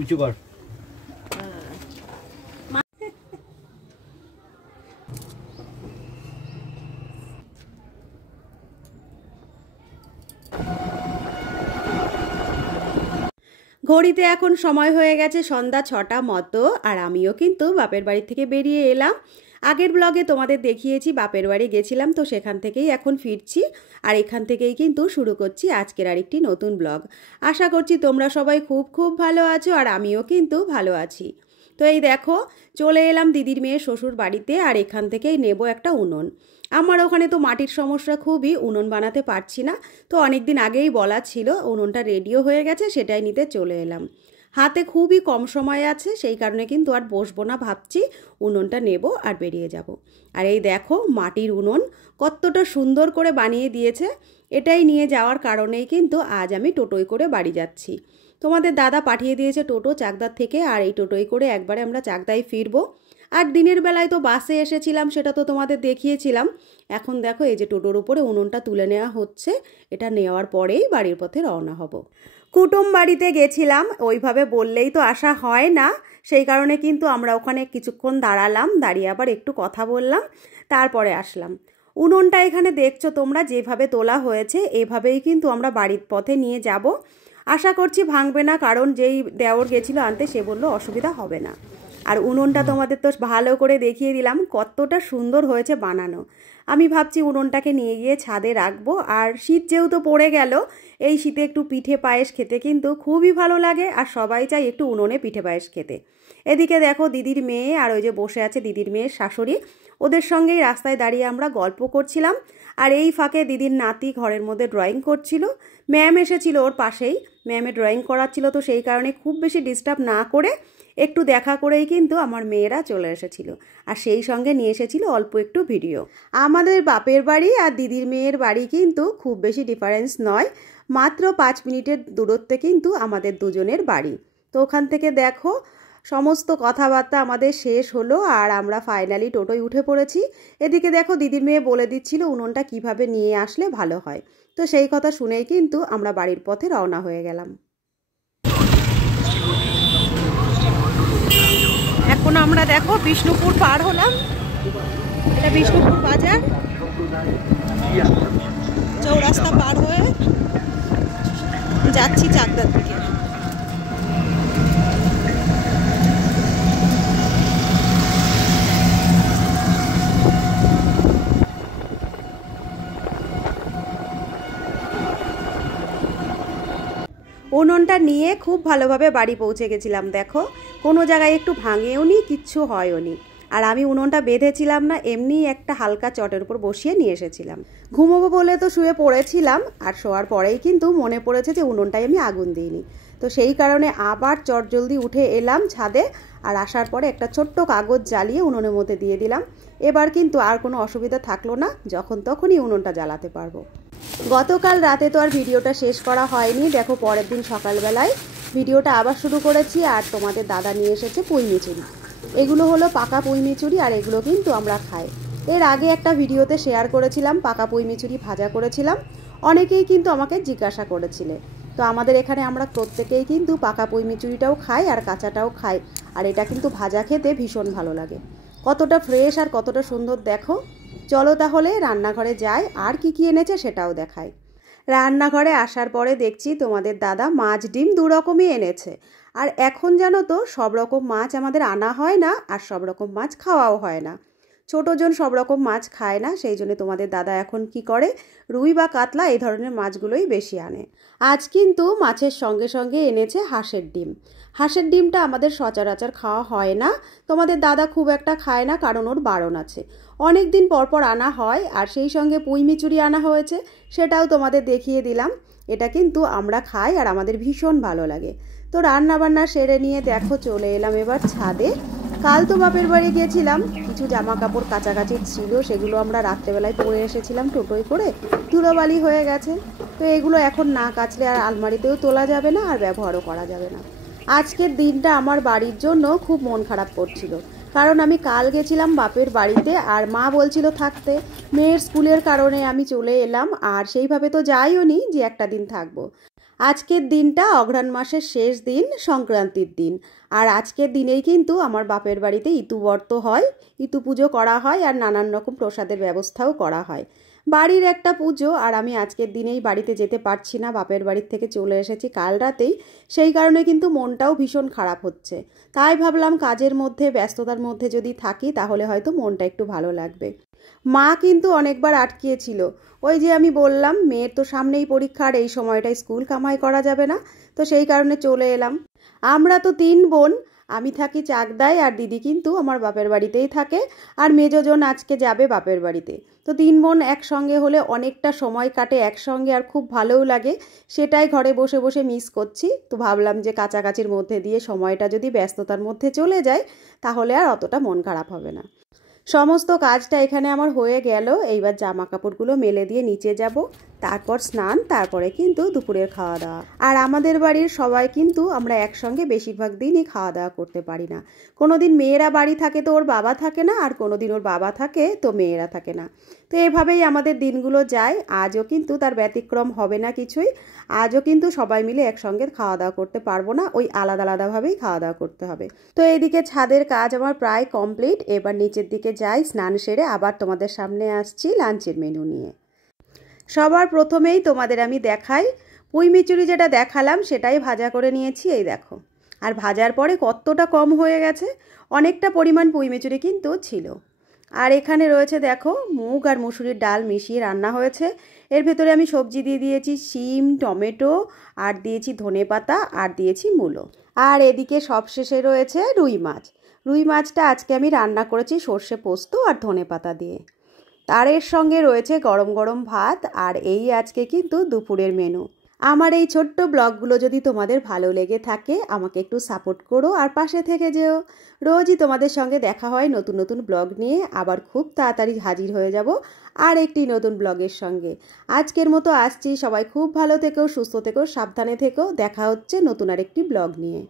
উঁচু কর। ঘড়িতে এখন সময় হয়ে গেছে সন্ধ্যা 6টা মতো, আর আমিও কিন্তু বাপের বাড়ি থেকে বেরিয়ে এলাম। আগের ব্লগে তোমাদের দেখিয়েছি বাপের বাড়ি গেছিলাম, তো সেখান থেকেই এখন ফিরছি। আর এখান থেকেই কিন্তু শুরু করছি আজকের আরেকটি নতুন ব্লগ। আশা করছি তোমরা সবাই খুব খুব ভালো আছো, আর আমিও কিন্তু ভালো আছি। তো এই দেখো চলে এলাম দিদির মেয়ের শ্বশুর বাড়িতে, আর এখান থেকেই নেব একটা উনুন। আমার ওখানে তো মাটির সমস্যা খুবই, উনুন বানাতে পারছি না। তো অনেক দিন আগেই বলা ছিল, উনুনটা রেডিও হয়ে গেছে, সেটাই নিতে চলে এলাম। হাতে খুবই কম সময় আছে, সেই কারণে কিন্তু আর বসবো না, ভাবছি উনুনটা নেব আর বেরিয়ে যাব। আর এই দেখো মাটির উনুন কতটা সুন্দর করে বানিয়ে দিয়েছে। এটাই নিয়ে যাওয়ার কারণেই কিন্তু আজ আমি টোটোয় করে বাড়ি যাচ্ছি। তোমাদের দাদা পাঠিয়ে দিয়েছে টোটো চাকদার থেকে, আর এই টোটোয় করে একবারে আমরা চাকদায় ফিরবো। আর দিনের বেলায় তো বাসে এসেছিলাম, সেটা তো তোমাদের দেখিয়েছিলাম। এখন দেখো এই যে টোটোর উপরে উনুনটা তুলে নেওয়া হচ্ছে, এটা নেওয়ার পরেই বাড়ির পথে রওনা হব। কুটুম বাড়িতে গেছিলাম, ওইভাবে বললেই তো আসা হয় না, সেই কারণে কিন্তু আমরা ওখানে কিছুক্ষণ দাঁড়ালাম, দাঁড়িয়ে আবার একটু কথা বললাম, তারপরে আসলাম। উনুনটা এখানে দেখছো তোমরা যেভাবে তোলা হয়েছে, এভাবেই কিন্তু আমরা বাড়ির পথে নিয়ে যাব। আশা করছি ভাঙবে না, কারণ যেই দেওর গেছিলো আনতে সে বললো অসুবিধা হবে না। আর উনুনটা তোমাদের তো ভালো করে দেখিয়ে দিলাম কতটা সুন্দর হয়েছে বানানো। আমি ভাবছি উনুনটাকে নিয়ে গিয়ে ছাদে রাখবো। আর শীত যেহেতু পড়ে গেল, এই শীতে একটু পিঠে পায়েস খেতে কিন্তু খুবই ভালো লাগে, আর সবাই চাই একটু উনুনে পিঠে পায়েস খেতে। এদিকে দেখো দিদির মেয়ে আর ওই যে বসে আছে দিদির মেয়ের শাশুড়ি, ওদের সঙ্গেই রাস্তায় দাঁড়িয়ে আমরা গল্প করছিলাম। আর এই ফাঁকে দিদির নাতি ঘরের মধ্যে ড্রয়িং করছিল। ম্যাম এসেছিল ওর পাশেই, ম্যামে ড্রয়িং করাচ্ছিল, তো সেই কারণে খুব বেশি ডিস্টার্ব না করে একটু দেখা করেই কিন্তু আমার মেয়েরা চলে এসেছিল। আর সেই সঙ্গে নিয়ে এসেছিল অল্প একটু ভিডিও। আমাদের বাপের বাড়ি আর দিদির মেয়ের বাড়ি কিন্তু খুব বেশি ডিফারেন্স নয়, মাত্র 5 মিনিটের দূরত্বে কিন্তু আমাদের দুজনের বাড়ি। তো ওখান থেকে দেখো সমস্ত কথাবার্তা আমাদের শেষ হলো, আর আমরা ফাইনালি টোটোয় উঠে পড়েছি। এদিকে দেখো দিদির মেয়ে বলে দিচ্ছিল উনুনটা কিভাবে নিয়ে আসলে ভালো হয়। তো সেই কথা শুনেই কিন্তু আমরা বাড়ির পথে রওনা হয়ে গেলাম। এখন আমরা দেখো বিষ্ণুপুর পার হলাম, এটা বিষ্ণুপুর বাজার, চৌরাস্তা পার হয়ে যাচ্ছি চাকদার দিকে। উনুনটা নিয়ে খুব ভালোভাবে বাড়ি পৌঁছে গেছিলাম। দেখো কোনো জায়গায় একটু ভাঙেও নি, কিচ্ছু হয়ও নি। আর আমি উনুনটা বেঁধেছিলাম না, এমনি একটা হালকা চটের উপর বসিয়ে নিয়ে এসেছিলাম। ঘুমোবো বলে তো শুয়ে পড়েছিলাম, আর শোয়ার পরেই কিন্তু মনে পড়েছে যে উনুনটায় আমি আগুন দিইনি। তো সেই কারণে আবার চটজলদি উঠে এলাম ছাদে, আর আসার পরে একটা ছোট্ট কাগজ জ্বালিয়ে উনুনের মধ্যে দিয়ে দিলাম। এবার কিন্তু আর কোনো অসুবিধা থাকলো না, যখন তখনই উনুনটা জ্বালাতে পারবো। গতকাল রাতে তো আর ভিডিওটা শেষ করা হয়নি, দেখো পরের দিন সকালবেলায় ভিডিওটা আবার শুরু করেছি। আর তোমাদের দাদা নিয়ে এসেছে পুঁই মিচুরি, এগুলো হলো পাকা পুঁই মিচুরি, আর এগুলো কিন্তু আমরা খাই। এর আগে একটা ভিডিওতে শেয়ার করেছিলাম পাকা পুঁই মিচুরি ভাজা করেছিলাম, অনেকেই কিন্তু আমাকে জিজ্ঞাসা করেছিলে। তো আমাদের এখানে আমরা প্রত্যেকেই কিন্তু পাকা পুঁই মিচুরিটাও খাই আর কাঁচাটাও খাই, আর এটা কিন্তু ভাজা খেতে ভীষণ ভালো লাগে। কতটা ফ্রেশ আর কতটা সুন্দর দেখো। চলো তাহলে রান্নাঘরে যাই, আর কি কি এনেছে সেটাও দেখাই। রান্নাঘরে আসার পরে দেখছি তোমাদের দাদা মাছ ডিম 2 রকমই এনেছে। আর এখন জানো তো সব রকম মাছ আমাদের আনা হয় না, আর সব রকম মাছ খাওয়াও হয় না। ছোটজন সব রকম মাছ খায় না, সেই জন্য তোমাদের দাদা এখন কি করে রুই বা কাতলা এই ধরনের মাছগুলোই বেশি আনে। আজ কিন্তু মাছের সঙ্গে সঙ্গে এনেছে হাঁসের ডিম। হাঁসের ডিমটা আমাদের সচরাচর খাওয়া হয় না, তোমাদের দাদা খুব একটা খায় না, কারণ ওর বারণ আছে। অনেক দিন পর পর আনা হয়, আর সেই সঙ্গে পুঁই মিচুরি আনা হয়েছে, সেটাও তোমাদের দেখিয়ে দিলাম। এটা কিন্তু আমরা খাই আর আমাদের ভীষণ ভালো লাগে। তো রান্না বান্না সেরে নিয়ে দেখো চলে এলাম এবার ছাদে। কাল তো বাপের বাড়ি গিয়েছিলাম, কিছু জামা কাপড় কাচাকাচি ছিল, সেগুলো আমরা রাত্রেবেলায় পরে এসেছিলাম টোটোয় করে, ধুলোবালি হয়ে গেছে। তো এগুলো এখন না কাচলে আর আলমারিতেও তোলা যাবে না, আর ব্যবহারও করা যাবে না। আজকের দিনটা আমার বাড়ির জন্য খুব মন খারাপ করছিল, কারণ আমি কাল গেছিলাম বাপের বাড়িতে, আর মা বলছিল থাকতে, মেয়ের স্কুলের কারণে আমি চলে এলাম, আর সেইভাবে তো যাইও নি যে একটা দিন থাকবো। আজকের দিনটা অঘ্রাণ মাসের শেষ দিন, সংক্রান্তির দিন। আর আজকের দিনেই কিন্তু আমার বাপের বাড়িতে ইতুবর্ত হয়, ইতু পুজো করা হয় আর নানান রকম প্রসাদের ব্যবস্থাও করা হয়। বাড়ির একটা পুজো, আর আমি আজকের দিনেই বাড়িতে যেতে পারছি না, বাপের বাড়ির থেকে চলে এসেছি কাল রাতেই। সেই কারণে কিন্তু মনটাও ভীষণ খারাপ হচ্ছে। তাই ভাবলাম কাজের মধ্যে, ব্যস্ততার মধ্যে যদি থাকি তাহলে হয়তো মনটা একটু ভালো লাগবে। মা কিন্তু অনেকবার আটকিয়েছিল, ওই যে আমি বললাম মেয়ের তো সামনেই পরীক্ষা আর এই সময়টায় স্কুল কামাই করা যাবে না, তো সেই কারণে চলে এলাম। আমরা তো 3 বোন, আমি থাকি চাকদায় আর দিদি কিন্তু আমার বাপের বাড়িতেই থাকে, আর মেজোজন আজকে যাবে বাপের বাড়িতে। তো 3 বোন একসঙ্গে হলে অনেকটা সময় কাটে একসঙ্গে আর খুব ভালোও লাগে, সেটাই ঘরে বসে বসে মিস করছি। তো ভাবলাম যে কাছাকাছির মধ্যে দিয়ে সময়টা যদি ব্যস্ততার মধ্যে চলে যায় তাহলে আর অতটা মন খারাপ হবে না। সমস্ত কাজটা এখানে আমার হয়ে গেল। এইবার জামা কাপড়গুলো মেলে দিয়ে নিচে যাব, তারপর স্নান, তারপরে কিন্তু দুপুরের খাওয়া দাওয়া। আর আমাদের বাড়ির সবাই কিন্তু আমরা একসঙ্গে বেশিরভাগ দিনই খাওয়া দাওয়া করতে পারি না। কোনো দিন মেয়েরা বাড়ি থাকে তো ওর বাবা থাকে না, আর কোনো দিন ওর বাবা থাকে তো মেয়েরা থাকে না। তো এভাবেই আমাদের দিনগুলো যায়। আজও কিন্তু তার ব্যতিক্রম হবে না কিছুই। আজও কিন্তু সবাই মিলে একসঙ্গে খাওয়া দাওয়া করতে পারবো না, ওই আলাদা আলাদাভাবেই খাওয়া দাওয়া করতে হবে। তো এইদিকে ছাদের কাজ আমার প্রায় কমপ্লিট। এবার নিচের দিকে যাই, স্নান সেরে আবার তোমাদের সামনে আসছি লাঞ্চের মেনু নিয়ে। সবার প্রথমেই তোমাদের আমি দেখাই, পুঁই মিচুরি যেটা দেখালাম সেটাই ভাজা করে নিয়েছি, এই দেখো। আর ভাজার পরে কতটা কম হয়ে গেছে, অনেকটা পরিমাণ পুঁই মিচুরি কিন্তু ছিল। আর এখানে রয়েছে দেখো মুগ আর মুসুরির ডাল মিশিয়ে রান্না হয়েছে। এর ভেতরে আমি সবজি দিয়ে দিয়েছি শিম, টমেটো, আর দিয়েছি ধনেপাতা, আর দিয়েছি মূলো। আর এদিকে সবশেষে রয়েছে রুই মাছ। রুই মাছটা আজকে আমি রান্না করেছি সর্ষে পোস্ত আর ধনেপাতা দিয়ে। তার এর সঙ্গে রয়েছে গরম গরম ভাত, আর এই আজকে কিন্তু দুপুরের মেনু। আমার এই ছোট্ট ব্লগগুলো যদি তোমাদের ভালো লেগে থাকে আমাকে একটু সাপোর্ট করো আর পাশে থেকে যেও। রোজই তোমাদের সঙ্গে দেখা হয় নতুন নতুন ব্লগ নিয়ে, আবার খুব তাড়াতাড়ি হাজির হয়ে যাব আর একটি নতুন ব্লগের সঙ্গে। আজকের মতো আসছি, সবাই খুব ভালো থেকো, সুস্থ থেকো, সাবধানে থেকো। দেখা হচ্ছে নতুন আর একটি ব্লগ নিয়ে।